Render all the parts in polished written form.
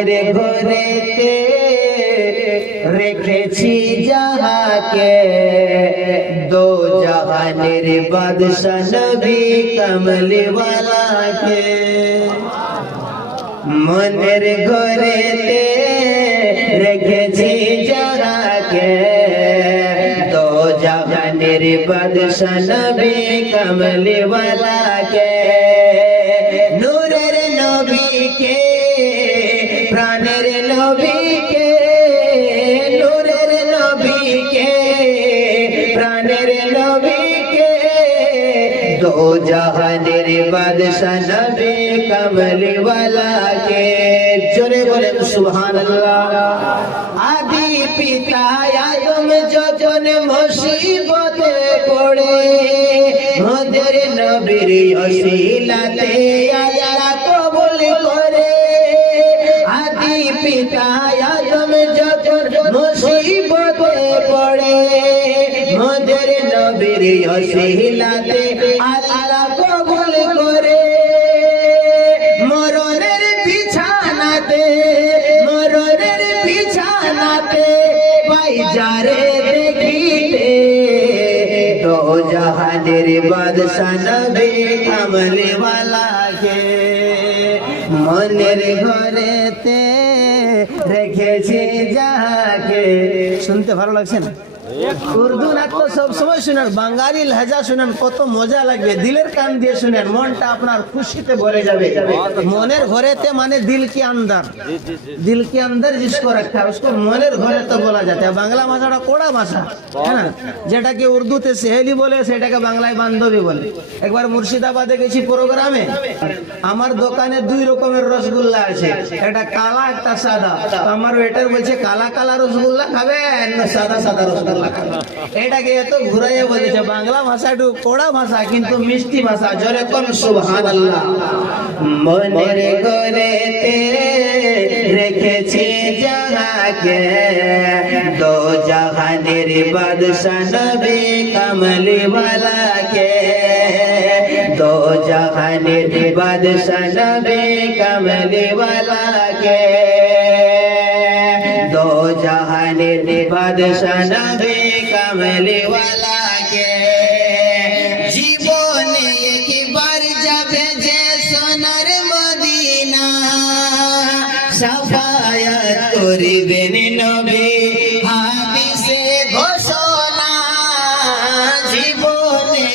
মনের ঘরেতে রেখেছি যাহাকে দো জাহানের বাদশা নবী কমলি ওয়ালাকে মনের ঘরেতে রেখেছি যাহাকে দো জাহানের বাদশা নবী কমলি ওয়ালাকে নূরের নবীকে প্রাণের নবীকে নূরের নবীকে প্রাণের নবীকে দো জাহানের বাদশা নবী কমলি ওয়ালাকে জোরে বলেন সুবহানাল্লাহ। আদি পিতা আদম যখন মুসিবতে পড়ে মোদের নবীর ওসিলাতে আল্লাহ কবুল করে। আদি পিতা আদম যখন মুসিবতে পড়ে মোদের নবীর ওসিলাতে আল্লাহ কবুল করে। মরণের বিছানাতে মরণের বিছানাতে পাই যারে দেখিতে দো জাহানের বাদশা নবী কমলি ওয়ালাকে মনের ঘরেতে রেখেছি যাকে। শুনতে ভালো লাগছে না? উর্দু নাচ তো সব সময় শুনেন, বাঙালি লহজা শুনেন, কত মজা লাগবে। দিলের কান দিয়ে শুনেন, মনটা আপনার খুশিতে ভরে যাবে। মনের ঘরেতে মানে দিল के अंदर, दिल के अंदर जिसको रखा है उसको মনের ঘরে তো বলা जाता है। বাংলা ভাষাটা কোড়া ভাষা, হ্যাঁ, যেটাকে উর্দুতে সেহেলি বলে সেটাকে বাংলায় বান্ধবী বলে। একবার মুর্শিদাবাদে গেছি প্রোগ্রামে, আমার দোকানে দুই রকমের রসগোল্লা আছে, একটা কালা একটা সাদা। আমার ওয়েটার বলছে কালা কালা রসগোল্লা খাবে না সাদা সাদা রসগোল্লা খাবে। এটাকে এত ঘুরাইয়া বলেছে। বাংলা ভাষাটা কোড়া ভাষা কিন্তু মিষ্টি ভাষা। জোরে কোন সুবহানাল্লাহ। মনের ঘরেতে রেখেছি যাহাকে দো জাহানের বাদশা নবী কমলি ওয়ালাকে দো জাহানের বাদশা নবী কমলি ওয়ালাকে দো জাহানের বাদশা নবী কমলি ওয়ালাকে জীবনে একবার যাবে যে সোনার মদিনা শাফায়াত করিবেন নবী হাদিসে ঘোষণা। জীবনে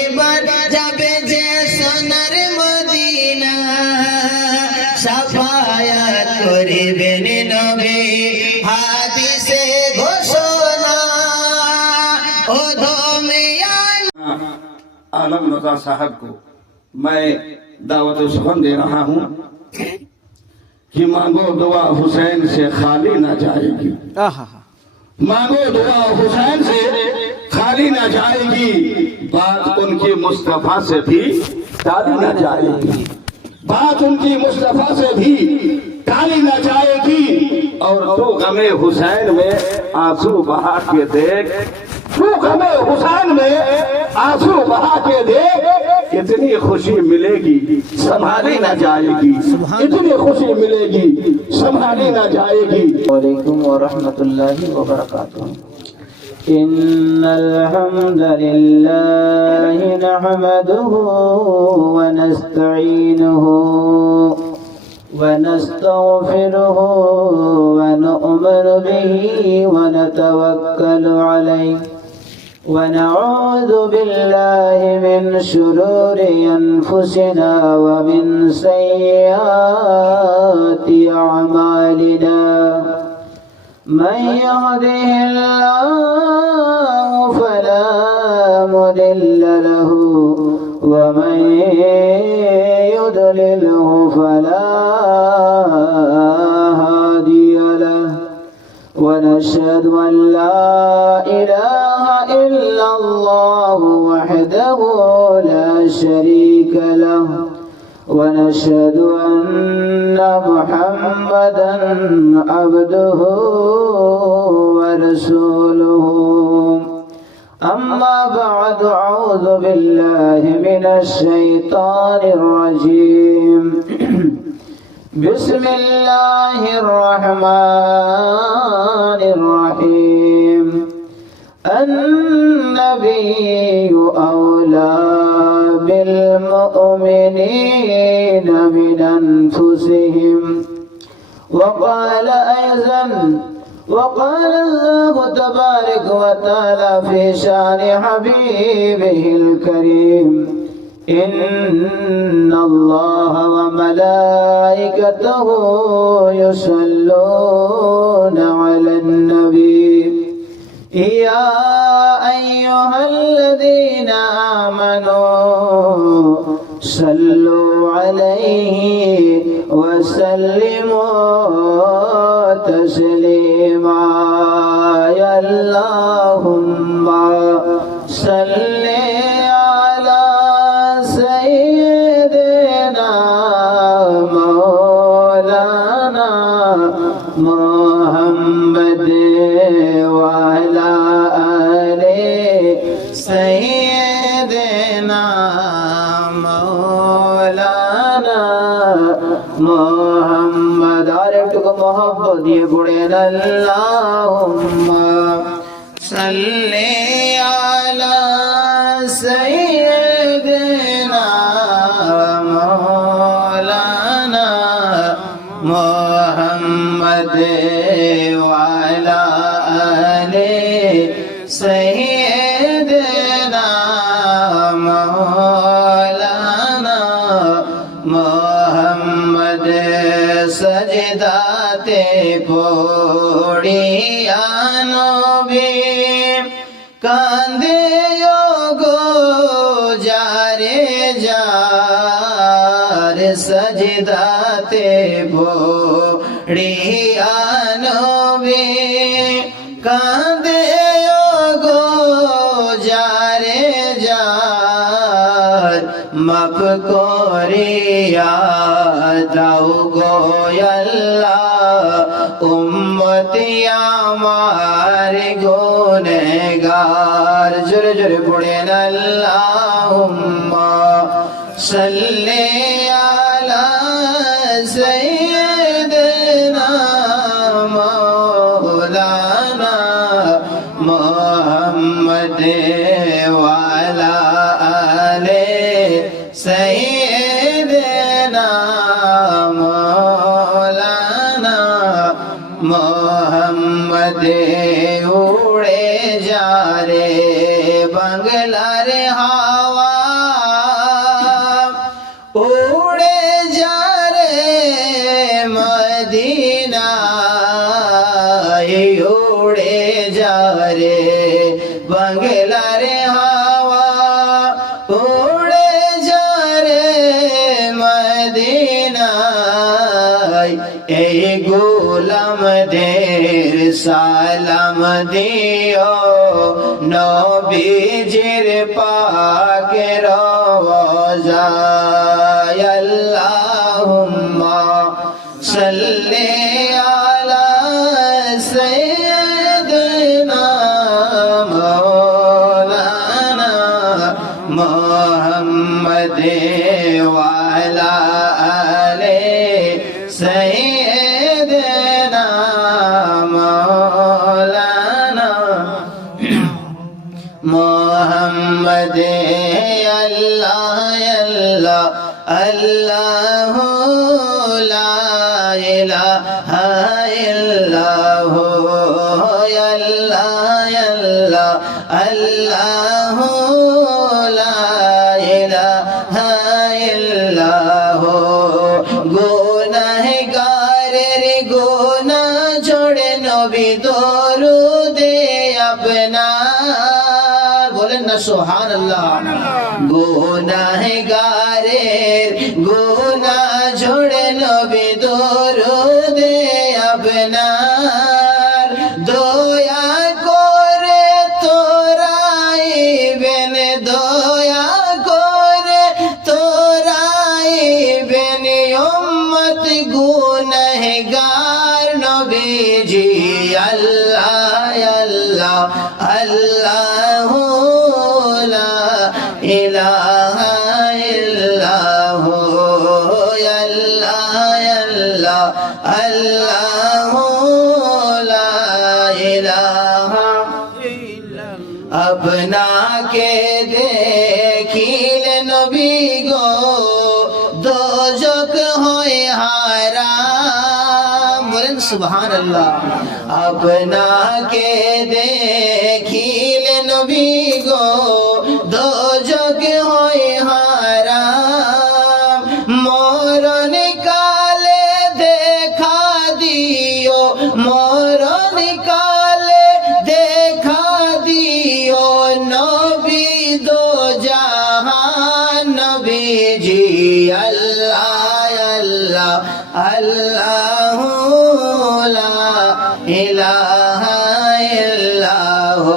একবার যাবে যে সোনার মদিনা শাফায়াত করিবেন নবী হাদিসে ঘোষণা। ও ধমিয়ান आलम रजा साहब को मैं दावत सुखन दे रहा हूँ कि मांगो दुआ हुसैन से खाली ना जाएगी। मांगो दुआ हुसैन से खाली ना जाएगी। बात उनकी मुस्तफा से भी टाली ना जाएगी। बात उनकी मुस्तफा से भी टाली ना जाएगी। और तू गमे हुसैन में आंसू बहा के देख, तू गमे हुसैन में आंसू बहा के देख, इतनी खुशी मिलेगी संभाली ना जाएगी। इतनी खुशी मिलेगी संभाली ना जाएगी। वालेकुम व रहमतुल्लाहि व बरकातुहू। इन्नल हम्दलिल्लाहि नहमदुहु व नस्तईनुहु व नस्तगफिरुहु व नु'मिनु बिही व नतवक्कलु अलैहि ونعوذ بالله من شرور أنفسنا ومن سيئات أعمالنا من يهده الله فلا مضل له ومن يضلله فلا هادي له ونشهد أن لا إله إلا الله وحده لا شريك له ونشهد أن محمدا عبده ورسوله أما بعد أعوذ بالله من الشيطان الرجيم بسم الله الرحمن الرحيم النبي أولى بالمؤمنين من أنفسهم وقال أيضا وقال الله تبارك وتعالى في شأن حبيبه الكريم إن الله وملائكته يصلون على النبي يا أيها الذين آمنوا صلوا عليه وسلموا تسليما يا اللهم صل على سيدنا مولانا محمد وعلى آل سيدنا مولانا محمد আরেকটু মোহব্বত দিয়ে পড়েন আল্লাহুম্মা সাল্লি আলা সাইয়্যিদিনা মাওলানা মুহাম্মদ ওয়া আলা আলি সাইয়্যিদিনা মাওলানা মুহাম্মদ সজদাতে পড়িয়া নবী কান্দে গো যারে যার সজদাতে পড়িয়া নবী কান্দে গো যারে যার মাফ করিয়া দাও গো আল্লাহ উম্মতি আমার গুনেগার জোরে জোরে পড়েন আল্লাহুম্মা সাল্লি আলা সাইয়্যিদিনা মাওলানা মুহাম্মদ ওয়া আলা আলি সাইয়্যিদিনা মাওলানা মুহাম্মদ উড়ে যা রে বাংলার হাওয়া উড়ে যা রে মদিনায় উড়ে যা রে বাংলার হাওয়া উড়ে যা রে মদিনায় এই গোলামদের সালাম দিও নবীজির পাকের রওজায় আল্লাহুম্মা সাল্লি আলা সাইয়্যিদিনা মাওলানা মুহাম্মদ ওয়া আলা আলি সাইয়্যিদিনা মাওলানা মুহাম্মদ আল্লাহ আল্লাহ আল্লাহ লা ইলাহা ইল্লাহু আল্লাহ আল্লাহ আল্লাহ লা ইলাহা ইল্লাহু গুনাহগারের গুনাহ ঝরে নবী দরুদে আপনার বলেন না সুবহানাল্লাহ গুনাহগারের গুনাহ ঝরে নবী দরুদে আপনার দয়া করে তোরাইবেন দয়া করে তোরাইবেন উম্মত গুনাহগার নবীজি আল্লাহ আল্লাহ আল্লাহু লা ইলাহা ইল্লাহু আল্লাহ আল্লাহ আল্লাহ আপনাকে দেখিলে নবী গো দোজক হয় হারাম। বলেন সুবহানাল্লাহ। আপনাকে দেখিলে নবী গো দোজক হয় হারাম। মরণ কালে দেখা দিও, মরণ কালে দেখা দিও নবী দো জাহান নবীজি। আল্লাহ আল্লাহ আল্লাহু লা ইলাহা ইল্লাহু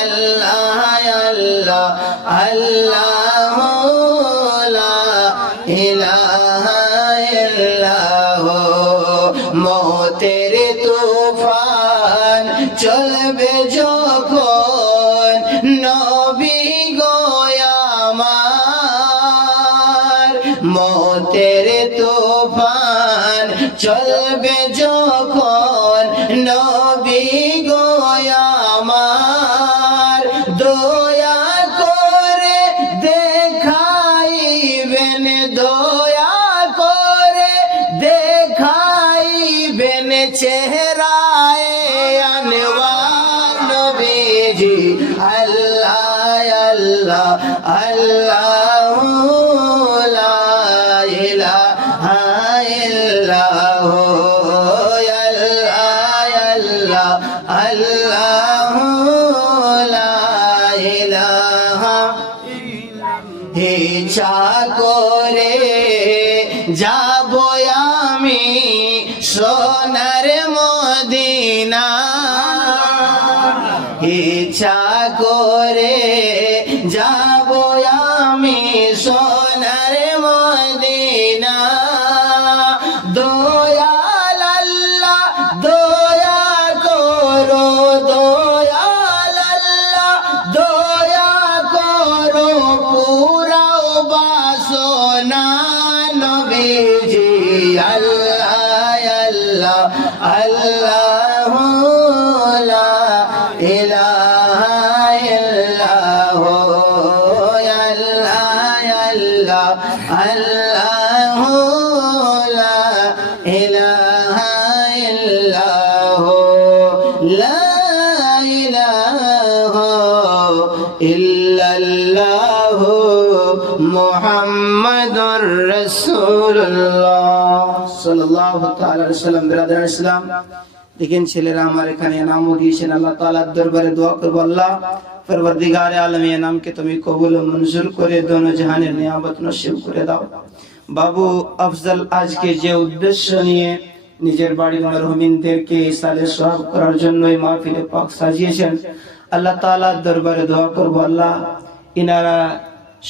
আল্লাহ আল্লাহ আল্লাহু লা ইলাহা ইল্লাহু। মৌতের তুফান চলবে যখন নবী গো আমার, মৌতের তুফান চলবে যখন নবী গো আমার, দয়া করে দেখাইবেন, দয়া করে দেখাইবেন চেহারায় আনওয়ার নবীজি। আল্লাহ আল্লাহ আল্লাহু লা ইলাহা ইল্লাহু আল্লাহ আল্লাহ আল্লাহু লা ইলাহা। ইচ্ছা করে যাব আমি সোনার মদিনা, ইচ্ছা করে যাব আমি সোনার মদিনা। দয়াল আল্লাহ দয়া করো, দয়াল আল্লাহ দয়া করো পুরাও বাসনা নবীজি। আল্লাহ আল্লাহ আল্লাহু লা ইলাহা ইল্লাহু আল্লাহ আল্লাহ আল্লাহু লা ইলাহা ইল্লাহু লা ইলাহা ইল্লাল্লাহু মুহাম্মাদুর রাসূলুল্লাহ সাল্লাল্লাহু তাআলা আলাইহি ওয়াসাল্লাম। ব্রাদার ইসলাম, দেখেন ছেলেরা আমার এখানে নামও দিয়েছেন। আল্লাহ তাআলার দরবারে দোয়া করব, আল্লাহ পরওয়ারদিগারে আলম এই নামকে তুমি কবুল ও মঞ্জুর করে দোনো জাহানের নিয়ামত নসিব করে দাও। বাবু আফজল আজকে যে উদ্দেশ্য নিয়ে নিজের বাড়ির মরহুমিনদেরকে ইসালে সওয়াব করার জন্য এই মাহফিলে পাক সাজিয়েছেন, আল্লাহ তাআলার দরবারে দোয়া করব, আল্লাহ ইনারা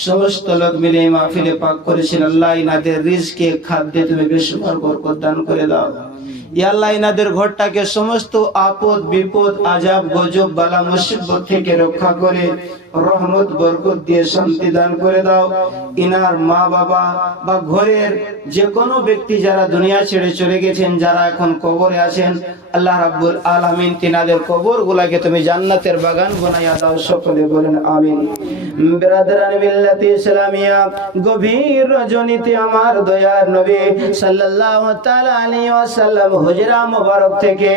সমস্ত লোক মিলে এই মাহফিলে পাক করেছেন, আল্লাহ ইনাদের রিজকে খাদ্যে তুমি বেশুমার বরকত দান করে দাও। ইয়া আল্লাহ ইনাদের ঘরটাকে সমস্ত আপদ বিপদ আযাব গজব বালা মুসিবত থেকে রক্ষা করে রহমত বরকত দিয়ে শান্তি দান করে দাও। ইনার মা বাবা বা ঘরের যে কোনো ব্যক্তি যারা দুনিয়া ছেড়ে চলে গেছেন, যারা এখন কবরে আছেন, আল্লাহ রাব্বুল আলামিন তিনাদের কবরগুলোকে তুমি জান্নাতের বাগান বানাইয়া দাও। সকলে বলেন আমিন। বিরাদরান মিল্লাতে ইসলামিয়া, গভীর রজনীতে আমার দয়ার নবী সাল্লাল্লাহু তাআলা আলাইহি ওয়াসাল্লাম হুজরা মুবারক থেকে,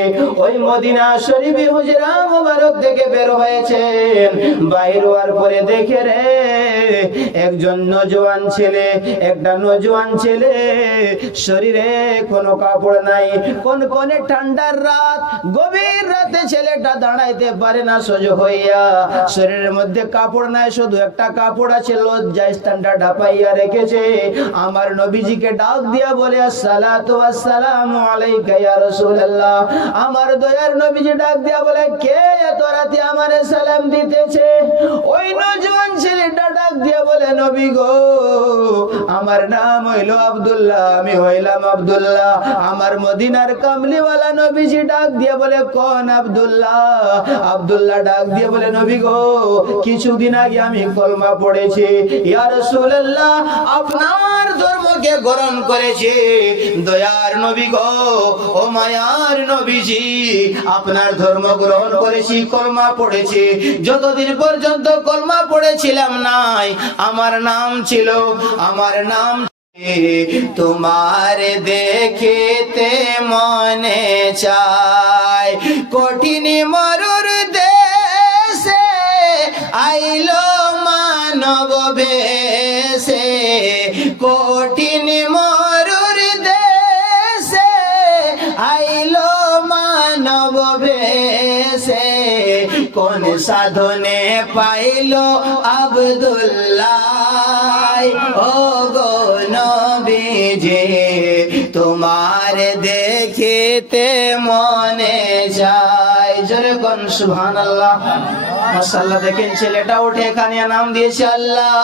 ওই মদিনা শরীফে হুজরা মুবারক থেকে বের হয়েছেন। বাইর হওয়ার পরে দেখে রে একজন নওজোয়ান ছেলে, একটা নওজোয়ান ছেলে, শরীরে কোনো কাপড় নাই, কোন ঠান্ডার রাত, গভীর রাতে ছেলেটা দাঁড়াইতে পারে না সোজা হইয়া, শরীরের মধ্যে কাপড় নাই, শুধু একটা কাপড় আছে, লজ্জা স্থানটা ঢাপাইয়া রেখেছে। আমার নবীজিকে ডাক দিয়া বলে আসসালাতু ওয়াসসালামু আলাইকা ইয়া রাসূলুল্লাহ। আমার দয়ার নবীজি ডাক দিয়া বলে, কে এত রাতে আমারে সালাম দিতেছে? ওই নজওয়ান ছেলেটা ডাক দিয়ে বলে, নবী গো, আমার নাম হইলো আব্দুল্লাহ, আমি হইলাম আব্দুল্লাহ। আমার মদিনার কামলিওয়ালা নবীজি ডাক দিয়ে বলে, কোন আব্দুল্লাহ? আব্দুল্লাহ ডাক দিয়ে বলে, নবী গো, কিছুদিন আগে আমি কলমা পড়েছি, ইয়া রাসূলুল্লাহ, আপনার ধর্মকে গ্রহণ করেছি। দয়ার নবী গো, ও মায়ার নবীজি, আপনার ধর্ম গ্রহণ করেছি, কলমা পড়েছি। যতদিন পর্যন্ত কলমা পড়েছিলাম নাই, আমার নাম ছিল, আমার নাম তোমার দেখিতে মনে চায়। কঠিন মরুর দেশে আইলো মানব বেশে, কঠিন মরুর দেশে আইলো মানব বেশে, কোন সাধনে পাইলো আব্দুল্লাহ। ও গো নবীজি, তোমার দেখিতে মনে যায়। জোরে কোন সুবহানাল্লাহ। মাশাআল্লাহ। দেখেন ছেলেটা উঠে এখানে নাম দিয়েছে আল্লাহ,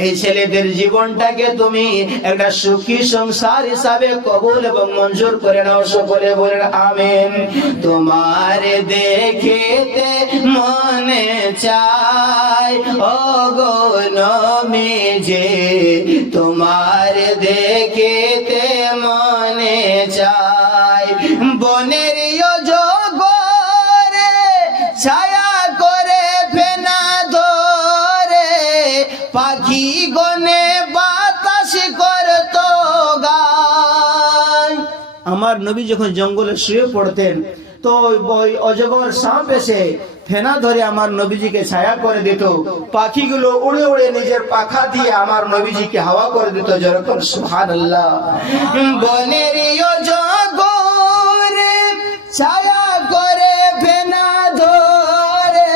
এই ছেলেদের জীবনটাকে তুমি একটা সুখী সংসার হিসাবে কবুল এবং মঞ্জুর করে নাও। সকলে বলেন আমিন। তোমার দেখিতে মনে চায়, ও গো নবীজি, তোমার দেখিতে মনে চায়। বনের জগরে ছায়া করে ফেনা ধরে, পাখি গনে বাতাস করতো গায়। আমার নবী যখন জঙ্গলে শুয়ে পড়তেন, তো ওই অজগর সাপ এসে ফেনা ধরে আমার নবীজিকে ছায়া করে দিত। পাখিগুলো উড়ে উড়ে নিজের পাখা দিয়ে আমার নবীজিকে হাওয়া করে দিত। যেরকম সুবহানাল্লাহ। বনের অজগরে ছায়া করে ফেনা ধরে,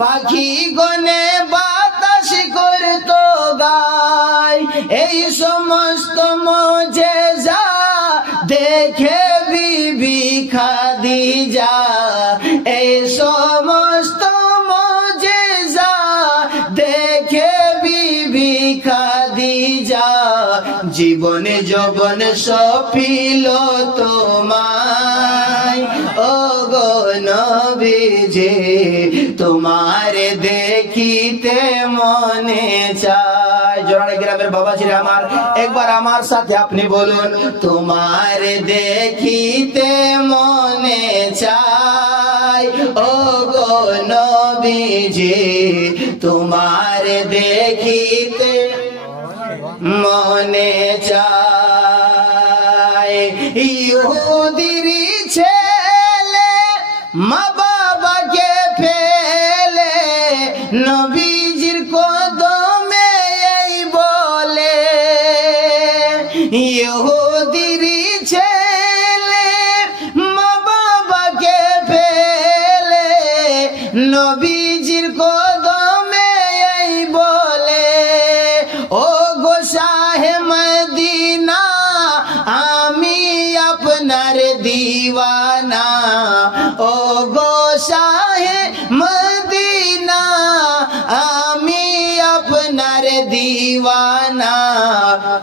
পাখি গনে বাতাস করতো গায়। এই সমস্ত মুজিজা দেখে বিবি খাদিজা, এই সমস্ত মুজিজা দেখে বিবি খাদিজা, জীবনে যৌবন সপিল তোমায়। ও গো নবীজি, তোমার দেখিতে মনে চায়। জোরানে গ্রামের বাবাজিরা আমার, একবার আমার সাথে আপনি বলুন, তোমার দেখিতে মনে চায়। ও গো নবীজি, তোমার দেখিতে মনে চায়। ইহুদির ছেলে মা বাবাকে ফেলে নবীজির কদমে এই বলে, ইহুদির ছেলে মা বাবাকে ফেলে নবীজির কদমে এই বলে, ও গো শাহে মদিনা, আমি আপনার দিওয়ানা। ও গো শাহে মদিনা, আমি আপনার দিওয়ানা।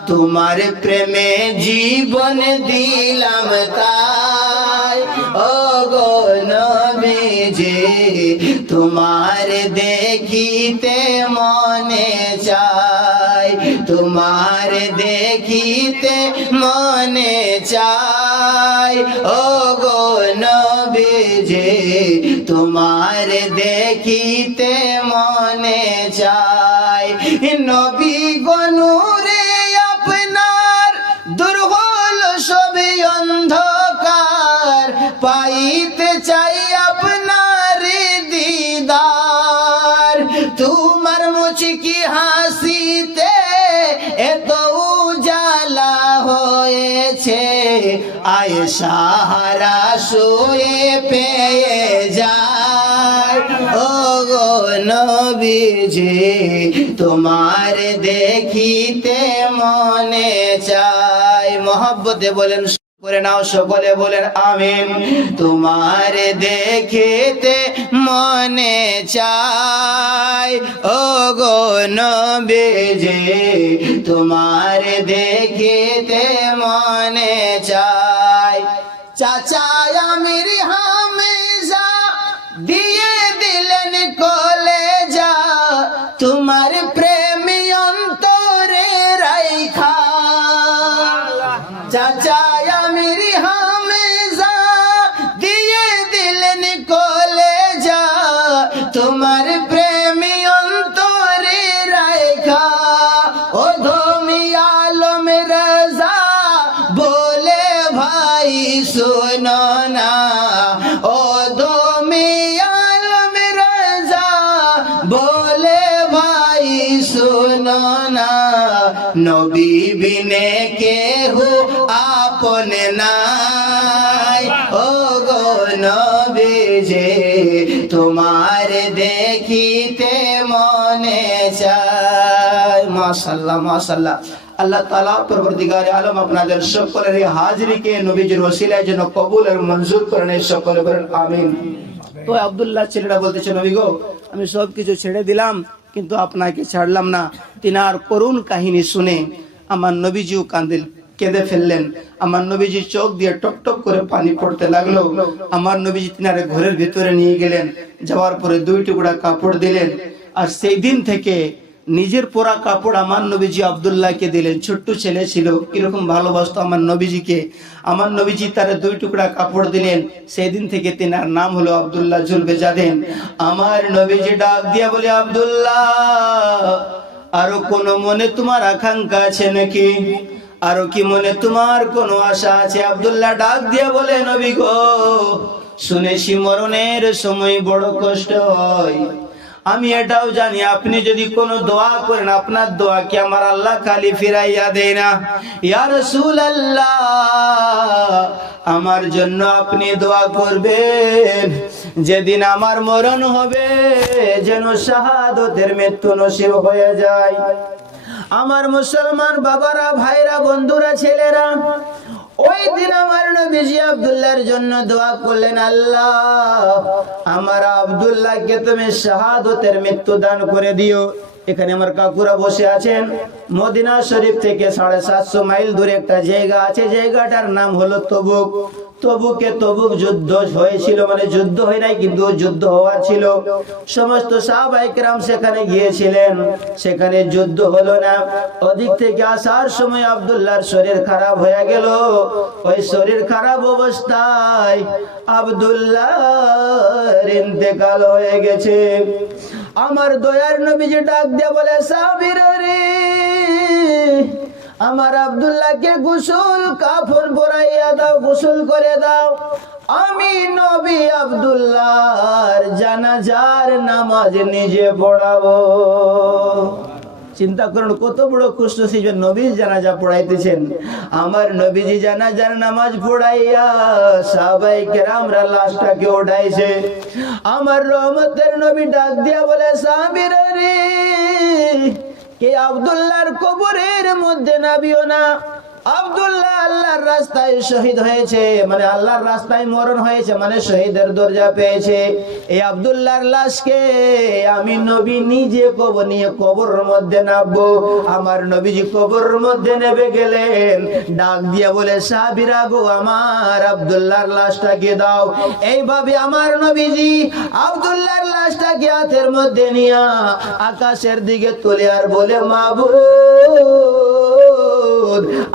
তোমার প্রেমে জীবন দিলাম তাই। ও গো নবীজি, তোমার দেখিতে মনে চায়, তোমার দেখিতে মনে চায়। ও গো নবীজি, তোমার দেখিতে মনে চায়। নবী গো নূরে আপনার দূর হলো সবে অন্ধকার, পাইতে চাই আপনার দিদার। তোমার মুচকি হাসিতে এত উজালা হয়েছে, আয়েশা হারা শুয়ে পেয়ে যায়। ও গো নবীজি, তোমার দেখিতে মনে চায়। মহব্বতে বলেন করে নাও, সকলে বলেন আমিন। তোমার দেখিতে মনে চাই ও গো নবীজি, তোমার দেখিতে মনে চাই। চাচা আমির হামেশা দিয়ে দিলেন কলেজা, তোমার প্রেমী অন্তরে রাইখা। চাচা আমির হামেশা দিয়ে দিলেন কলেজা, তোমার প্রেমী অন্তরে রাইখা। ও ধমি আলম রাজা বলে ভাই শোনো না, ও ধমি আলম রাজা বলে ভাই শোনো না, নবী বিনে কেহু আপন নাই ও গো নবীজি, তোমার দেখিতে মনে চায়। মাশাআল্লাহ মাশাআল্লাহ। আল্লাহ তাআলা পরবর্তীকারে আলম আপনাদের সকলের এই হাজিরিকে নবীজির ওসিলায় যেন কবুল আর মঞ্জুর করেন, সকলে বলেন আমিন। তো আব্দুল্লাহ ছেলেটা বলতেছে, নবী গো আমি সবকিছু ছেড়ে দিলাম কিন্তু আপনাকে ছাড়লাম না। তিনার করুণ কাহিনী শুনে আমার নবীজিও কেঁদে ফেললেন। আমার নবীজি চোখ দিয়ে টপ টপ করে পানি পড়তে লাগলো। আমার নবীজি তিনারে ঘরের ভিতরে নিয়ে গেলেন, যাওয়ার পরে 2 টুকরা কাপড় দিলেন। আর সেই দিন থেকে নিজের পরা কাপড় আমার নবীজি আব্দুল্লাহকে দিলেন। ছোট্ট ছেলে ছিল, কিরকম ভালোবাসতো আমার নবীজিকে। আমার নবীজি তার 2 টুকরা কাপড় দিলেন। সেই দিন থেকে তিনার নাম হলো আব্দুল্লাহ জুলবেজাদেন। আমার নবীজি ডাক দিয়া বলে, আব্দুল্লাহ আরো কোন মনে তোমার আকাঙ্ক্ষা আছে নাকি? আরো কি মনে তোমার কোনো আশা আছে? আব্দুল্লাহ ডাক দিয়া বলে, নবী গো শুনেছি মরণের সময় বড় কষ্ট হয়, আমি এটাও জানি আপনি যদি কোনো দোয়া করেন আপনার দোয়া কি আমার আল্লাহ খালি ফিরাইয়া দেয় না। ইয়া রাসূলুল্লাহ আমার জন্য আপনি দোয়া করবেন, যেদিন আমার মরণ হবে যেন শাহাদাতের মৃত্যু নসিব হয়ে যায়। আমার মুসলমান বাবারা, ভাইরা, বন্ধুরা, ছেলেরা, ওই দিন আমার নবীজি আব্দুল্লাহর জন্য দোয়া করলেন, আল্লাহ আমার আব্দুল্লাহকে তুমি শাহাদাতের মৃত্যু দান করে দিও। এখানে আমার কাকুরা বসে আছেন। মদিনা শরীফ থেকে 750 মাইল দূরে একটা জায়গা আছে, জায়গাটার নাম হলো তবুক। তবুক যুদ্ধ হয়েছিল, মানে যুদ্ধ হয় নাই কিন্তু যুদ্ধ হওয়ার ছিল। সমস্ত সাহাবায়ে কেরাম সেখানে গিয়েছিলেন, সেখানে যুদ্ধ হলো না। ওদিক থেকে আসার সময় আব্দুল্লাহর শরীর খারাপ হয়ে গেল। ওই শরীর খারাপ অবস্থায় আব্দুল্লাহর ইন্তেকাল হয়ে গেছে। আমার দয়ার নবীজি ডাক দিয়ে বলে, সাহাবীরা রে, আমার আব্দুল্লাহকে গোসল কাফন পরাইয়া দাও, গোসল করে দাও। আমি নবী আব্দুল্লাহর জানাজার নামাজ নিজে পড়াবো। চিন্তা করুন কত বড় খুশি যে নবীর জানাজা পড়াইতেছেন। আমার নবীজি জানাজার নামাজ পড়াইয়া সাহাবায়ে কেরামরা লাশটাকে উঠাইছে। আমার রহমতের নবী ডাক দিয়া বলে, সাহাবীরা রে, কে আব্দুল্লাহর কবরের মধ্যে নামিও না। আব্দুল্লাহ আল্লাহর রাস্তায় শহীদ হয়েছে, মানে আল্লাহর রাস্তায় মরণ হয়েছে, মানে শহীদের দরজা পেয়েছে। এই আব্দুল্লাহর লাশকে আমি নবী নিজে নিয়ে কবরের মধ্যে নামবো। আমার নবীজি কবরের মধ্যে নেমে গেলেন, ডাক দিয়ে বলে, সাহাবীরা গো আমার আব্দুল্লাহর লাশটাকে দাও। এইভাবে আমার নবীজি আব্দুল্লাহর লাশটাকে হাতের মধ্যে নিয়ে আকাশের দিকে তুলে আর বলে, মাবুদ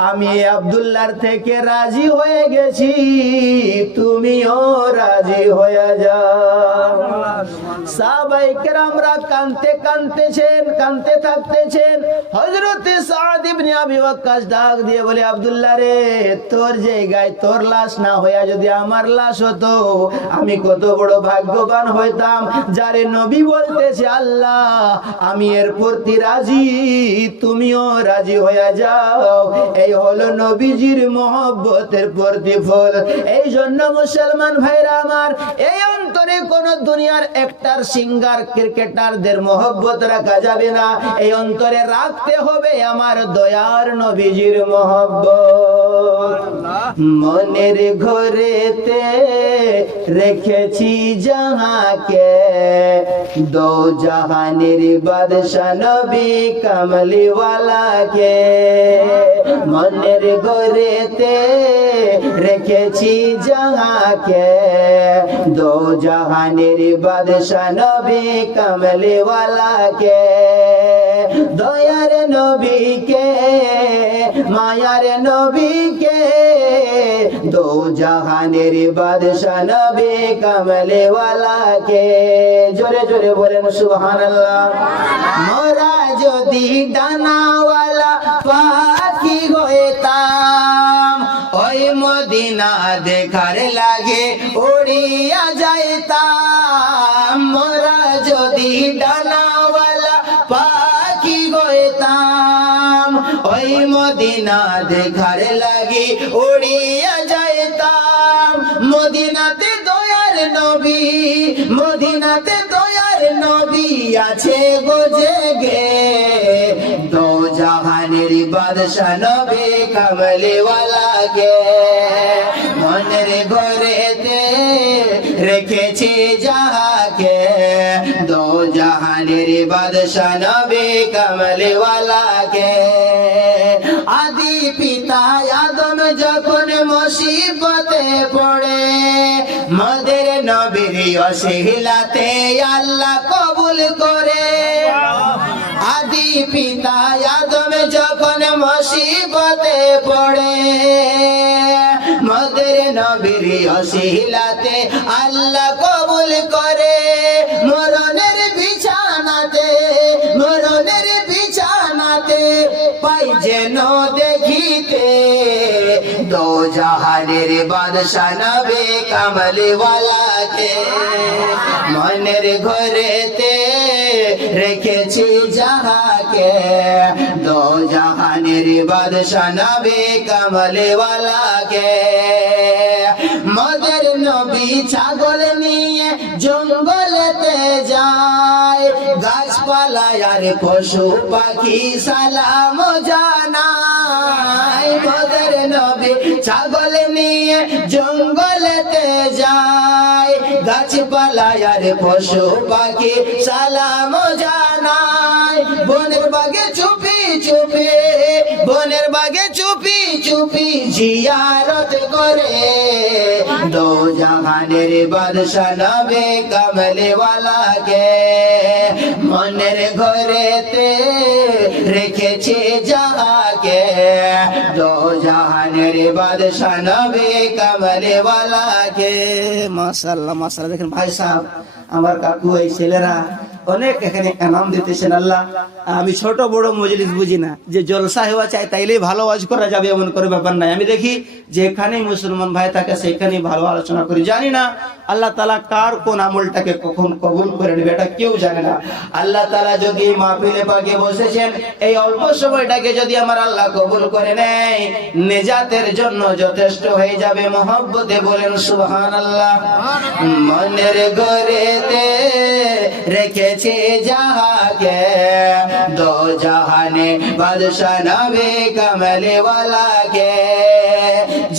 আমি আব্দুল্লাহর থেকে রাজি হয়ে গেছি, তুমিও রাজি হয়ে যাও। সাহাবায়ে কেরামরা কাঁদতে থাকতেছেন। হযরত সাদ ইবনে আবি ওয়াক্কাস ডাক দিয়ে বলে, আব্দুল্লাহ রে, তোর জায়গায় তোর লাশ না হইয়া যদি আমার লাশ হতো, আমি কত বড় ভাগ্যবান হইতাম। যারে নবী বলতেছে, আল্লাহ আমি এর প্রতি রাজি, তুমিও রাজি হয়ে যাও। এই হলো নবীজির মহব্বতের প্রতিফল। এই জন্য মুসলমান ভাইরা আমার, এই অন্তরে কোন দুনিয়ার একটার সিঙ্গার ক্রিকেটারদের মহব্বত রাখা যাবে না। এই অন্তরে রাখতে হবে আমার দয়ার নবীজির মহব্বত। মনের ঘরেতে রেখেছি যাহাকে দো জাহানের বাদশা নবী কামলিওয়ালাকে মনের ঘরেতে রেখেছি যাহাকে দো জাহানের বাদশা নবী কামলিওয়ালাকে দয়ার নবীকে মায়ার নবীকে দো জাহানের বাদশা নবী কামলিওয়ালাকে জোরে জোরে বলেন সুবহানাল্লাহ। মোরা যদি ডানাওয়ালা পাখি হইতাম ওই মদিনা দেখার লাগে উড়িয়া যাইতাম মোরা যদি ডানাওয়ালা পাখি হইতাম ওই মদিনা দেখার লাগে উড়িয়া যাইতাম মদিনাতে দয়ার নবী মদিনাতে দয়ার নবী আছে গো জেগে দো জাহানের বাদশা নবী কামলিওয়ালাকে মনের ঘরেতে রেখেছি যাহাকে দো জাহানের বাদশা নবী কামলিওয়ালাকে আদি পিতা আদম যখন মুসিবতে পড়ে মদের নবীর অসিলাতে আল্লাহ কবুল করে আদি পিতা আদম যখন মুসিবতে পড়ে মদের নবীর অসিলাতে আল্লাহ কবুল করে মরণের বিছানাতে পাই যেন দেখিতে দো জাহানের বাদশা নবী কামলিওয়ালাকে মনের ঘরেতে রেখেছি যাহাকে দো জাহানের বাদশা নবী কামলিওয়ালাকে মদের নবী ছাগল নিয়ে জঙ্গলেতে যায় গাছপালা আর পশু পাখি সালাম জানায় মদের নবী ছাগল নিয়ে জঙ্গলেতে যায় গাছপালা আর পশু পাখি সালাম জানায় বনের বাগে চুপি চুপি জিয়ারত করে দো জাহানের বাদশা নবী কামলিওয়ালাকে মনের ঘরেতে রেখেছি যাহাকে দো জাহানের বাদশা নবী কামলিওয়ালাকে। মাশাআল্লাহ মাশাআল্লাহ। দেখেন ভাই সাহেব আমার কাকু এই ছেলেরা অনেক এখানে এনাম দিতেছেন আল্লাহ। আমি ছোট বড় মজলিস বুঝি না, যে জলসা হওয়া চাই তাইলেই ভালো ওয়াজ করা যাবে এমন করে ব্যাপার নাই। আমি দেখি যেখানেই মুসলমান ভাই থাকে সেখানেই ভালো আলোচনা করি। জানি না আল্লাহ তাআলা কার কোন আমলটাকে কখন কবুল করে নেবে এটা কেউ জানে না। আল্লাহ তাআলা যদি মাহফিলে পাকে বসেছেন এই অল্প সময়টাকে যদি আমার আল্লাহ কবুল করে নেয় নেজাতের জন্য যথেষ্ট হয়ে যাবে। মহব্বতে বলেন সুবহানাল্লাহ। মনের ঘরেতে রেখেছে যাহাকে দো জাহানে বাদশা নবী কামলিওয়ালাকে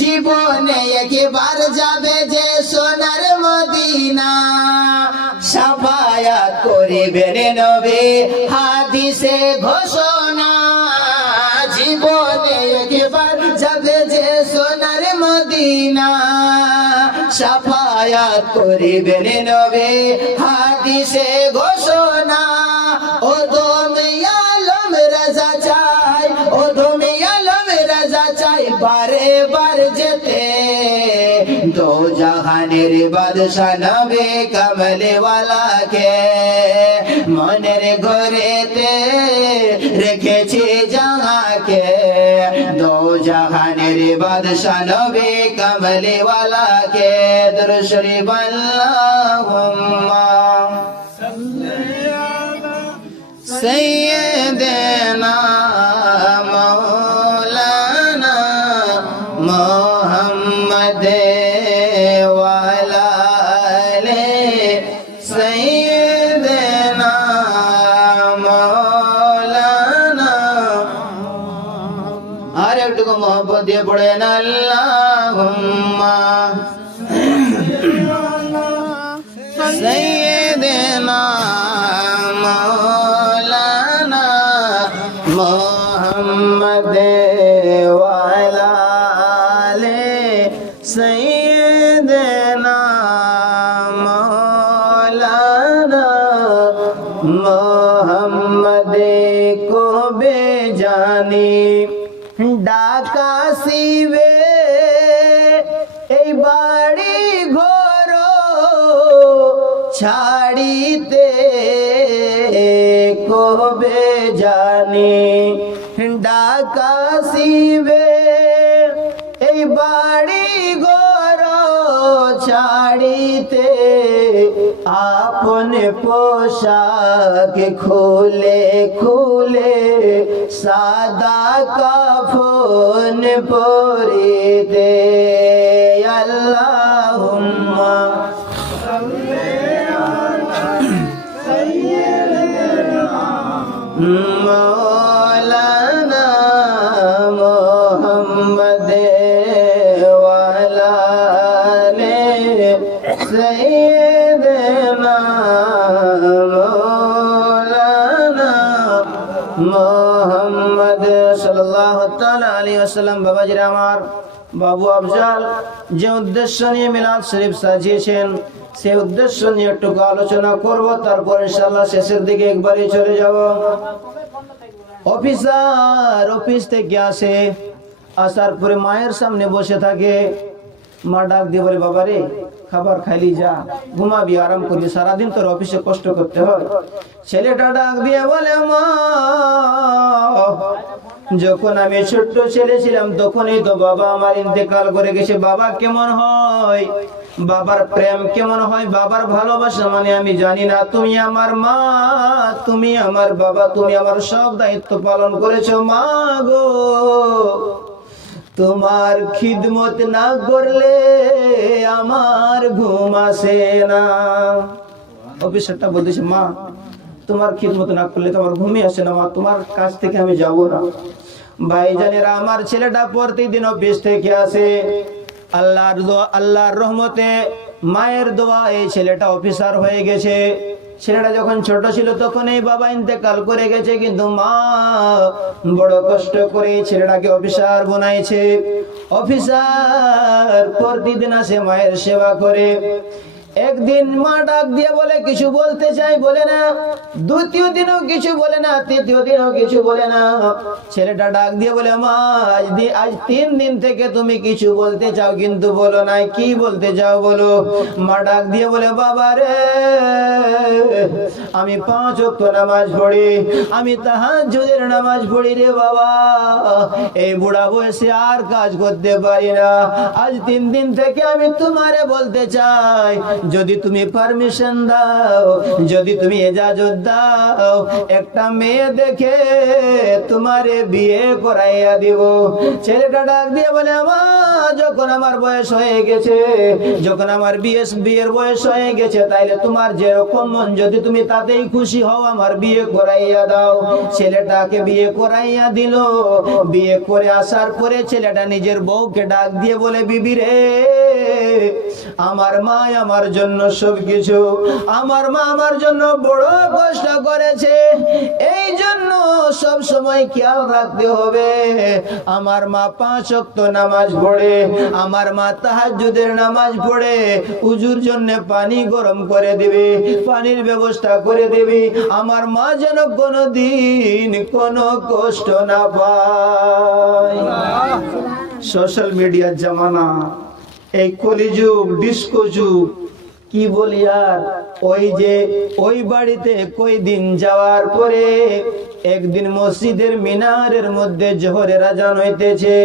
জীবনে একবার যাবে যে সোনার মদিনা সাফায়াত করিবেন নবী হাদিসে ঘোষণা জীবনে একবার যাবে যে সোনার মদিনা সাফায়াত করিবেন নবী হাদিসে ঘোষণা ও দমে আলম রাজা চাই ও দমে আলম রাজা চাই বারে বার যেতে দো জাহানের বাদশা নবী কামলিওয়ালাকে মনের ঘরেতে রেখেছি যাহাকে দো জাহানের বাদশা নবী কামলিওয়ালাকে। দরুদ শরীফ আল্লাহুম্মা সাল্লি আলা সাইয়্যিদিনা মাওলানা মুহাম্মদ ওয়া আলা আলি সাইয়্যিদিনা মাওলানা। আর একটু মোহব্বত দিয়ে পড়ে না सैयदना मौलाना मोहम्मद को बेजानी ডাকা শিবে এই বাড়ি ঘর ছাড়িতে কবে জানি ডাকা শিবে এই বাড়ি ঘর ছাড়িতে আপনে পোশাক খুলে খুলে সাদা কাফন পরিতে আল্লাহুম্মা মৌলানা মোহাম্মদ ওয়ালা আলি সাইয়্যিদিনা মৌলানা মোহাম্মদ সাল্লাল্লাহু তাআলা আলাইহি ওয়াসাল্লাম। বাবাজিরা আমার, বাবু আফজাল যে উদ্দেশ্য নিয়ে মিলাদ শরীফ সাজিয়েছেন সেই উদ্দেশ্য নিয়ে একটু আলোচনা করব, তারপর ইনশাআল্লাহ শেষের দিকে একবারই চলে যাব। অফিসার অফিস থেকে আসে, আসার পরে মায়ের সামনে বসে থাকে। মা ডাক দিয়ে বলে, বাবা রে খাবার খাইলি, যা ঘুমাবি, আরাম করবি, সারাদিন তোর অফিসে কষ্ট করতে হয়। ছেলেটা ডাক দিয়ে বলে, মা যখন আমি ছোট্ট ছেলে ছিলাম তখনই তো বাবা আমার ইন্তেকাল করে গেছে। বাবা কেমন হয়, বাবার প্রেম কেমন হয়, বাবার ভালোবাসা মানে আমি জানি না। তুমি আমার মা, তুমি আমার বাবা, তুমি আমার সব দায়িত্ব পালন করেছো। মা গো, তোমার খিদমত না করলে আমার ঘুম আসে না। অফিসারটা বলতেছে, মা তোমার খিদমত না করলে তো আমার ঘুমই আসে না, মা তোমার কাছ থেকে আমি যাব না। ভাইজানেরা, আমার ছেলেটা প্রতিদিন অফিস থেকে আসে। আল্লাহর দোয়া, আল্লাহর রহমতে, মায়ের দোয়া এই ছেলেটা অফিসার হয়ে গেছে। ছেলেটা যখন ছোট ছিল তখন এই বাবা ইন্তেকাল করে গেছে, কিন্তু মা বড় কষ্ট করে ছেলেটাকে অফিসার বানাইছে। অফিসার প্রতিদিন আসে, মায়ের সেবা করে। একদিন মা ডাক দিয়ে বলে, কিছু বলতে চাই, বলে না। দ্বিতীয় দিনও কিছু বলে না, তৃতীয় দিনও কিছু বলে না। ছেলেটা ডাক দিয়ে বলে, মা আজ 3 দিন থেকে তুমি কিছু বলতে চাও কিন্তু বলো না, কি বলতে চাও বলো। মা ডাক দিয়ে বলে, বাবা রে আমি 5 ওয়াক্ত নামাজ পড়ি, আমি তাহাজ্জুদের নামাজ পড়ি রে বাবা। এই বুড়া বয়সে আর কাজ করতে পারি না। আজ 3 দিন থেকে আমি তোমারে বলতে চাই, যদি তুমি পারমিশন দাও, যদি তুমি ইজাজত দাও, একটা মেয়ে দেখে তোমারে বিয়ে করাইয়া দিব। ছেলেটা ডাক দিয়ে বলে, মা যখন আমার বয়স হয়ে গেছে, যখন আমার বিয়ের বয়স হয়ে গেছে, তাইলে তোমার যেরকম মন, যদি তুমি তাতেই খুশি হও, আমার বিয়ে করাইয়া দাও। ছেলেটাকে বিয়ে করাইয়া দিল। বিয়ে করে আসার পরে ছেলেটা নিজের বউকে ডাক দিয়ে বলে, বিবি রে আমার মা আমার জন্য সবকিছু, আমার মা আমার জন্য বড় কষ্ট করেছে, এই জন্য সব সময় খেয়াল রাখতে হবে। আমার মা 5 ওয়াক্ত নামাজ পড়ে, আমার মা তাহাজ্জুদের নামাজ পড়ে, উজুর জন্য পানি গরম করে দিবে, পানির ব্যবস্থা করে দিবি। আমার মা যেন কোনোদিন কোনো কষ্ট না পায়। সোশ্যাল মিডিয়ার জামানা, এই কলিযুগ, ডিস্কো যুগ, কি বলি আর। ওই বাড়িতে কয়দিন যাওয়ার পরে একদিন মসজিদের মিনারের মধ্যে জোহরের আজান হইতেছে।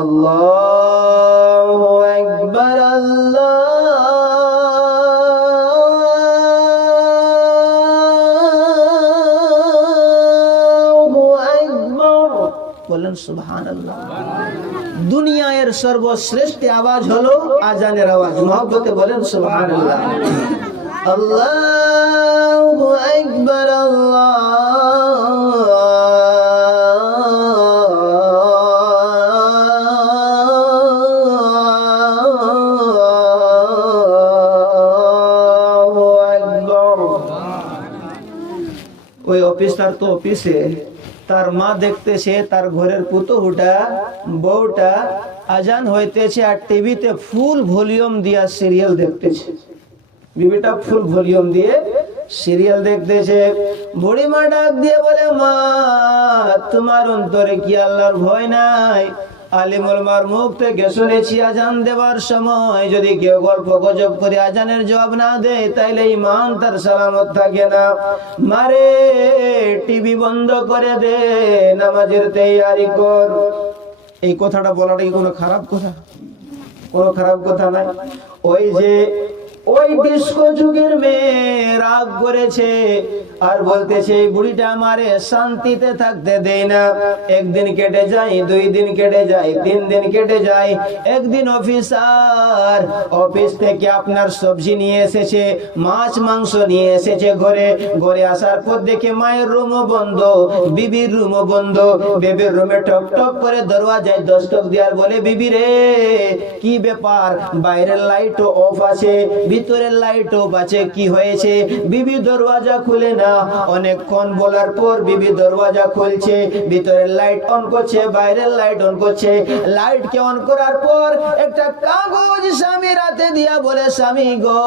আল্লাহু আকবার, আল্লাহু আকবার, বলেন সুবহানাল্লাহ। দুনিয়ার সর্বশ্রেষ্ঠ আওয়াজ হলো আজানের আওয়াজ। মহব্বতে বলেন সুবহানাল্লাহ। আল্লাহু আকবার, আল্লাহু আকবার। ওই অফিসার তো অফিসে, তার মা দেখতেছে তার ঘরের পুতহুটা বউটা আজান হইতেছে আর টিভিতে ফুল ভলিউম দিয়া সিরিয়াল দেখতেছে। বিবিটা ফুল ভলিউম দিয়ে সিরিয়াল দেখতেছে। বুড়ি মা ডাক দিয়ে বলে, মা তোমার অন্তরে কি আল্লাহর ভয় নাই? আলিমুল মার মুখ থেকে শুনেছি আজান দেওয়ার সময় যদি কেউ গল্প গজব করে আজানের জবাব না দেয় তাইলে ঈমান তার সালামত থাকে না। মারে টিভি বন্ধ করে দে, নামাজের তৈয়ারি কর। এই কথাটা বলাটা কি কোনো খারাপ কথা? কোনো খারাপ কথা নাই। ওই যে ওই ডিস্কো যুগের মেয়ে রাগ করেছে আর বলতেছে এই বুড়িটা আমারে শান্তিতে থাকতে দেয় না। একদিন কেটে যায়, 2 দিন কেটে যায়, 3 দিন কেটে যায়। একদিন অফিসার অফিস থেকে আপনার সবজি নিয়ে এসেছে, মাছ মাংস নিয়ে এসেছে ঘরে। ঘরে আসার পর দেখে মায়ের রুমও বন্ধ, বিবির রুমও বন্ধ। বিবির রুমে টক টক করে দরওয়াজায় দস্তক দেওয়ার বলে, বিবি রে কি ব্যাপার? বাইরের লাইটও অফ আছে, ভিতরের লাইট অফ আছে, কি হয়েছে? বিবি দরওয়াজা খুলে না। অনেকক্ষণ বলার পর বিবি দরওয়াজা খুলছে, ভিতরের লাইট অন করছে, বাইরের লাইট অন করছে। লাইট কে অন করার পর একটা কাগজ স্বামীর হাতে দিয়া বলে, স্বামী গো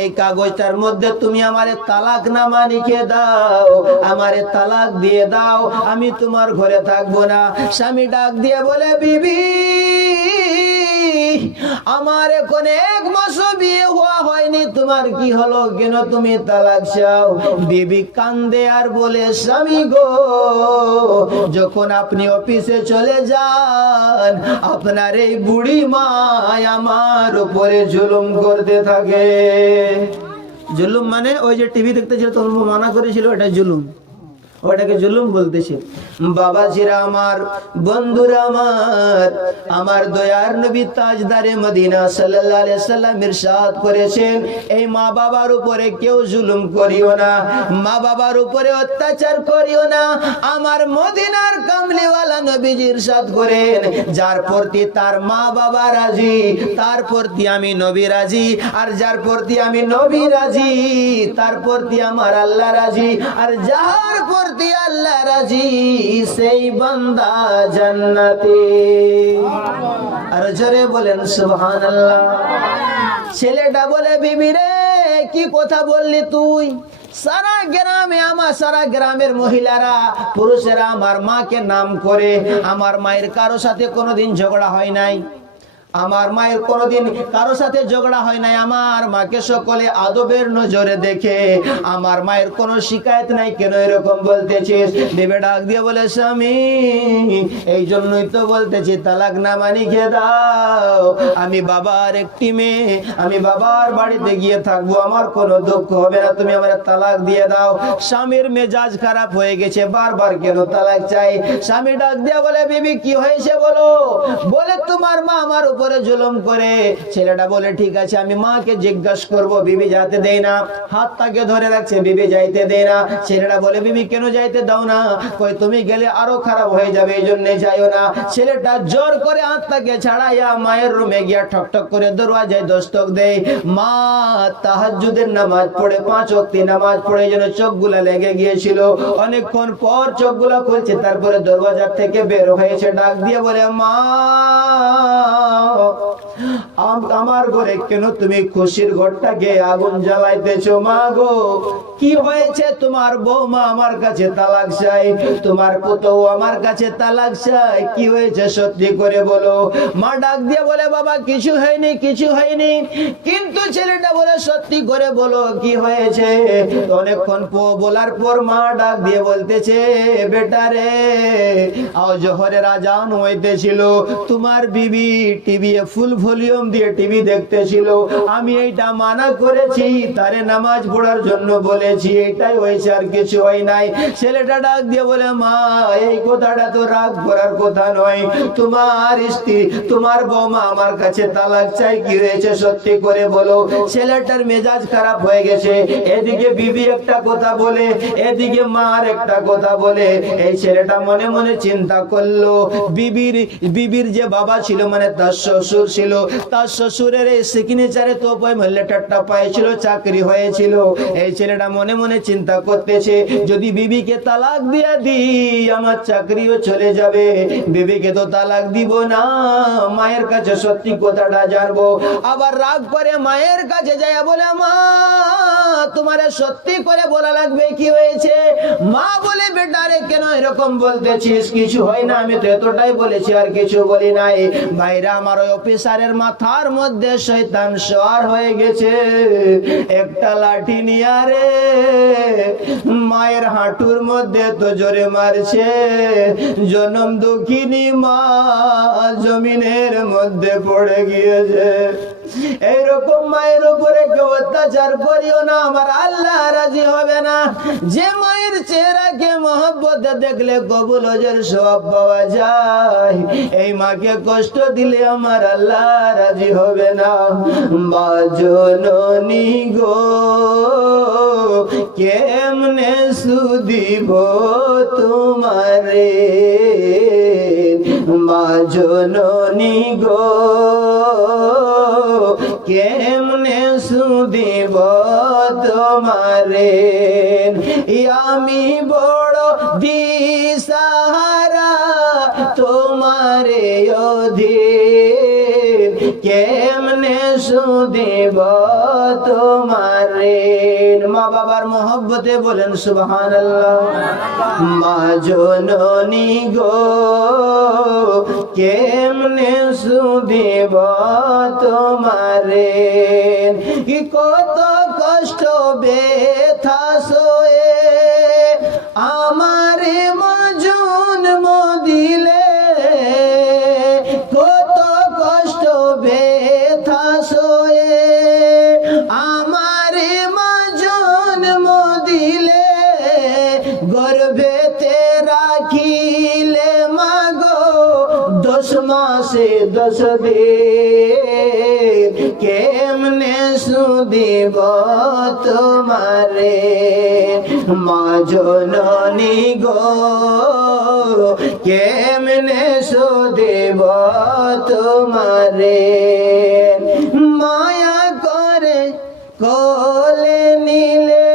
এই কাগজটার মধ্যে তুমি আমারে তালাক নামা লিখে দাও, আমারে তালাক দিয়ে দাও, আমি তোমার ঘরে থাকবো না। স্বামী ডাক দিয়ে বলে, বিবি আমার এখন 1 মাস বিয়ে হওয়া হয়নি, তোমার কি হলো? কেন তুমি তালাক চাও? বিবি কান্দে আর বলে, স্বামী গো যখন আপনি অফিসে চলে যান আপনার এই বুড়ি মা আমার উপরে জুলুম করতে থাকে। জুলুম মানে ওই যে টিভি দেখতেছিল তখন মানা করেছিল, এটা জুলুম, ওটাকে জুলুম বলতেছে। বাবাজিরা আমার, বন্ধুরা আমার, আমার দয়ার নবী তাজদারে মদিনা সাল্লাল্লাহু আলাইহি সাল্লাম ইরশাদ করেছেন, এই মা বাবার উপরে কেউ জুলুম করিও না, মা বাবার উপরে অত্যাচার করিও না। আমার মদিনার কামলিওয়ালা নবীজি ইরশাদ করেন, যার প্রতি তার মা বাবা রাজি তার প্রতি আমি নবী রাজি, আর যার প্রতি আমি নবী রাজি তার প্রতি আমার আল্লাহ রাজি, আর যার প্রতি আল্লাহ রাজি সেই বান্দা জান্নাতি। আর জোরে বলেন সুবহানাল্লাহ। ছেলেটা বলে, বিবি রে কি কথা বললি তুই? সারা গ্রামে আমার, সারা গ্রামের মহিলারা পুরুষেরা আমার মাকে নাম করে, আমার মায়ের কারো সাথে কোনোদিন ঝগড়া হয় নাই, আমার মায়ের কোনোদিন কারো সাথে ঝগড়া হয় নাই। আমার মাকে সকলে আদবের নজরে দেখে, আমার মায়ের কোনো শিকায়ত নাই, কেন এরকম বলতেছিস? বিবি ডাক দিয়ে বলে, স্বামী এই জন্যই তো বলতেছি তালাক নামা লিখে দাও, আমি বাবার একটি মেয়ে, আমি বাবার বাড়িতে গিয়ে থাকবো, আমার কোনো দুঃখ হবে না, তুমি আমার তালাক দিয়ে দাও। স্বামীর মেজাজ খারাপ হয়ে গেছে, বারবার কেন তালাক চাই? স্বামী ডাক দিয়ে বলে, বিবি কি হয়েছে বলো? বলে, তোমার মা আমার উপরে জুলুম করে। ছেলেটা বলে, ঠিক আছে আমি মাকে জিজ্ঞাসা করব। বিবি যাইতে দেয় না, হাত তাকে ধরে রাখছে, বিবি যাইতে দেয় না। ছেলেটা বলে, বিবি কেন যাইতে দাও না? কই তুমি গেলে আরো খারাপ হয়ে যাবে, এই জন্য যাইও না। ছেলেটা জোর করে হাত তাকে ছাড়াইয়া মায়ের রুমে গিয়া ঠক ঠক করে দরওয়াজায় দস্তক দেয়। মা তাহাজ্জুদের নামাজ পড়ে, 5 ওয়াক্ত নামাজ পড়ে যেন চোখগুলা লেগে গিয়েছিল। অনেকক্ষণ পর চোখগুলা খুলছে, তারপরে দরওয়াজার থেকে বের হয়েছে, ডাক দিয়ে বলে, মা আমার ঘরে কেন তুমি খুশির ঘরটাকে আগুন জ্বালাইতেছো? মা গো কি হয়েছে? তোমার বৌমা আমার কাছে তালাক চাই, তোমার পুতও আমার কাছে তালাক চাই, কি হয়েছে সত্যি করে বলো। মা ডাক দিয়ে বলে, বাবা কিছু হয়নি, কিছু হয়নি। কিন্তু ছেলেটা বলে, সত্যি করে বলো কি হয়েছে? অনেকক্ষণ বলার পর মা ডাক দিয়ে বলতেছে, বেটা রে জোহরের আজান হইতেছিল, তোমার বিবি টিভি ফুল ভলিউম দিয়ে টিভি দেখতেছিল, আমি এইটা মানা করেছি, তারে নামাজ পড়ার জন্য বলেছি, এটাই হয়েছে, আর কিছু হয় নাই। ছেলেটা ডাক দিয়ে বলে, মা এই কথাটা তো রাগ করার কথা নয়, তোমার স্ত্রী, তোমার বৌমা আমার কাছে তালাক চাই, কি হয়েছে সত্যি করে বলো। ছেলেটার মেজাজ খারাপ হয়ে গেছে, এদিকে বিবি একটা কথা বলে, এদিকে মার একটা কথা বলে। এই ছেলেটা মনে মনে চিন্তা করলো, বিবির যে বাবা ছিল, মানে তার শ্বশুর ছিল, তার শ্বশুরের এই সিগনেচারে তো লেটারটা পাইছিল, চাকরি হয়েছিল। এই ছেলেটা মনে মনে চিন্তা করতেছে, যদি বিবিকে তালাক দিয়ে দিই আমার চাকরিও চলে যাবে, বিবিকে তো তালাক দিব না, মায়ের কাছে সত্যি কথাটা জানবো। আবার রাগ করে মায়ের কাছে যায়, বলে মা তোমারে সত্যি করে বলা লাগবে কি হয়েছে? মা বলে বেটা রে কেন এরকম বলতেছিস? কিছু হয় না, আমি তো এতটাই বলেছি আর কিছু বলি নাই। ভাইরা আমার ওই অফিসারের মাথার মধ্যে শয়তান সওয়ার হয়ে গেছে, একটা লাঠি নিয়ে রে মায়ের হাঁটুর মধ্যে তো জোরে মারছে, জনম দুঃখিনী মা জমিনের মধ্যে পড়ে গিয়েছে। এইরকম মায়ের উপরে কেউ অত্যাচার করিও না, আমার আল্লাহ রাজি হবে না। যে মায়ের চেহারাকে মহব্বত দেখলে কবুল হজের সওয়াব পাওয়া যায়, এই মাকে কষ্ট দিলে আমার আল্লাহ রাজি হবে না। মা জননী গো কেমনে সুদিব তোমারে, মা জননী গো কেমনে সুদিব তোমারে, আমি বড় দিশাহারা তোমারে অধীন, কেমনে সুদিব তোমারে। মা বাবার মহব্বতে বলেন সুবহানাল্লাহ। মা জননী গো কেমনে সুদিব তোমারে, কি কত কষ্ট ব্যথা সয়ে আমারে মা জন্ম দিলে, কত কষ্ট ব্যথা সয়ে আমারে মা জন্ম দিলে, গর্ভেতে রাখিলে মা গো 10 মাসে 10 দিন, কেমনে সুদিব তোমারে, মা জননী গো কেমনে সুদিব তোমারে। মায়া করে কোলে নিলে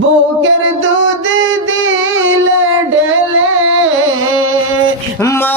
বুকের দুধ দিলে ঢেলে, মা